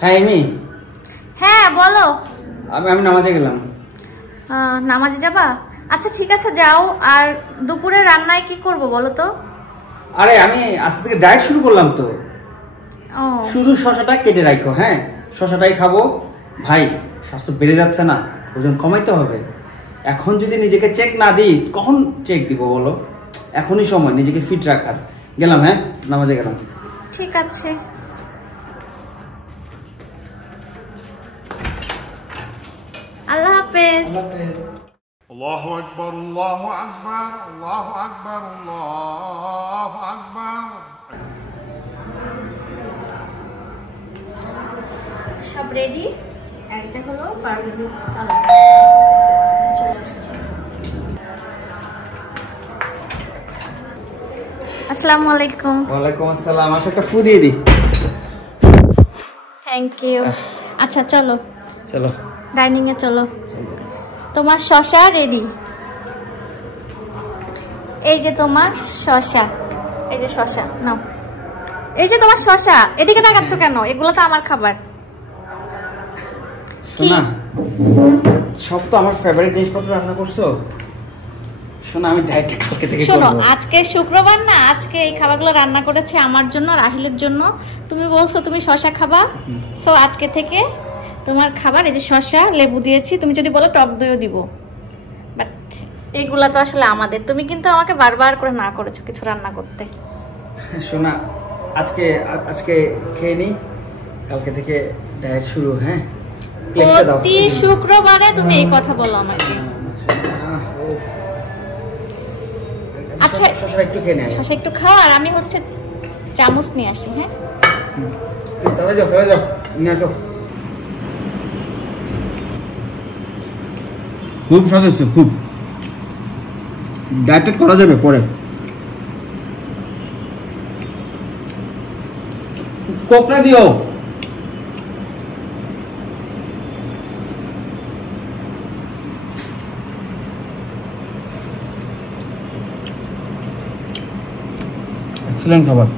হ্যাঁ এমি। হ্যাঁ বলো। আমি নামাজে গেলাম। নামাজে যাবা? আচ্ছা ঠিক আছে যাও। আর দুপুরে রান্নায় কি করব বলো তো? আরে আমি আজকে থেকে ডায়েট শুরু করলাম তো। ও শুধু শশাটা কেটে রাখো, হ্যাঁ শশাটাই খাবো। ভাই স্বাস্থ্য বেড়ে যাচ্ছে না, ওজন কমাইতে হবে। এখন যদি নিজেকে চেক না দিই কখন চেক দিব বলো? এখনই সময় নিজেকে ফিট রাখার। গেলাম, হ্যাঁ নামাজে গেলাম। ঠিক আছে। আল্লাহ হাফেজ। আল্লাহু আকবার, আল্লাহু আকবার, আল্লাহু আকবার, আল্লাহু আকবার। সব রেডি। আর এটা হলো বারবিকিউ সালাদ। চলে আসছে। আসসালামু আলাইকুম। ওয়ালাইকুম আসসালাম। আসো একটা ফু দিয়ে দিই। Thank you. আচ্ছা চলো চলো ডাইনিং এ চলো। তোমার শশা রেডি। এই যে তোমার শশা, এই যে শশা নাও। এই যে তোমার শশা। এদিকে তাকাচ্ছ কেন? এগুলো তো আমার খাবার। শোনা, সব তো আমার ফেভারিট জিনিসপত্র রান্না করছো। শোনা আমি ডায়েটটা কালকে থেকে করব। শোনো আজকে শুক্রবার না, আজকে এই খাবারগুলো রান্না করেছে আমার জন্য, রাহিলের জন্য। তুমি বলছো তুমি শশা খাবা, সো আজকে থেকে তোমার খাবার এই যে শশা, লেবু দিয়েছি। তুমি যদি বলো টক দইও দিব, বাট এইগুলা তো আসলে আমাদের। তুমি কিন্তু আমাকে বারবার করে না করেছো কিছু রান্না করতে। শোনা আজকে আজকে খেয়ে নি, কালকে থেকে ডায়েট শুরু। হ্যাঁ প্লেটটা দাও। প্রতি শুক্রবারে তুমি এই কথা বলো আমাকে। আচ্ছা শশা একটু খেয়ে নেয়। শশা একটু খাও, আর আমি হচ্ছে চামচ নিয়ে আসি। হ্যাঁ ফেলে যাও, ফেলে যাও, নিয়ে আসো। খুব স্বাদ হচ্ছে, খুব। ডায়েট করা যাবে পরে। কোকড়া দিও। এক্সেলেন্ট খাবার।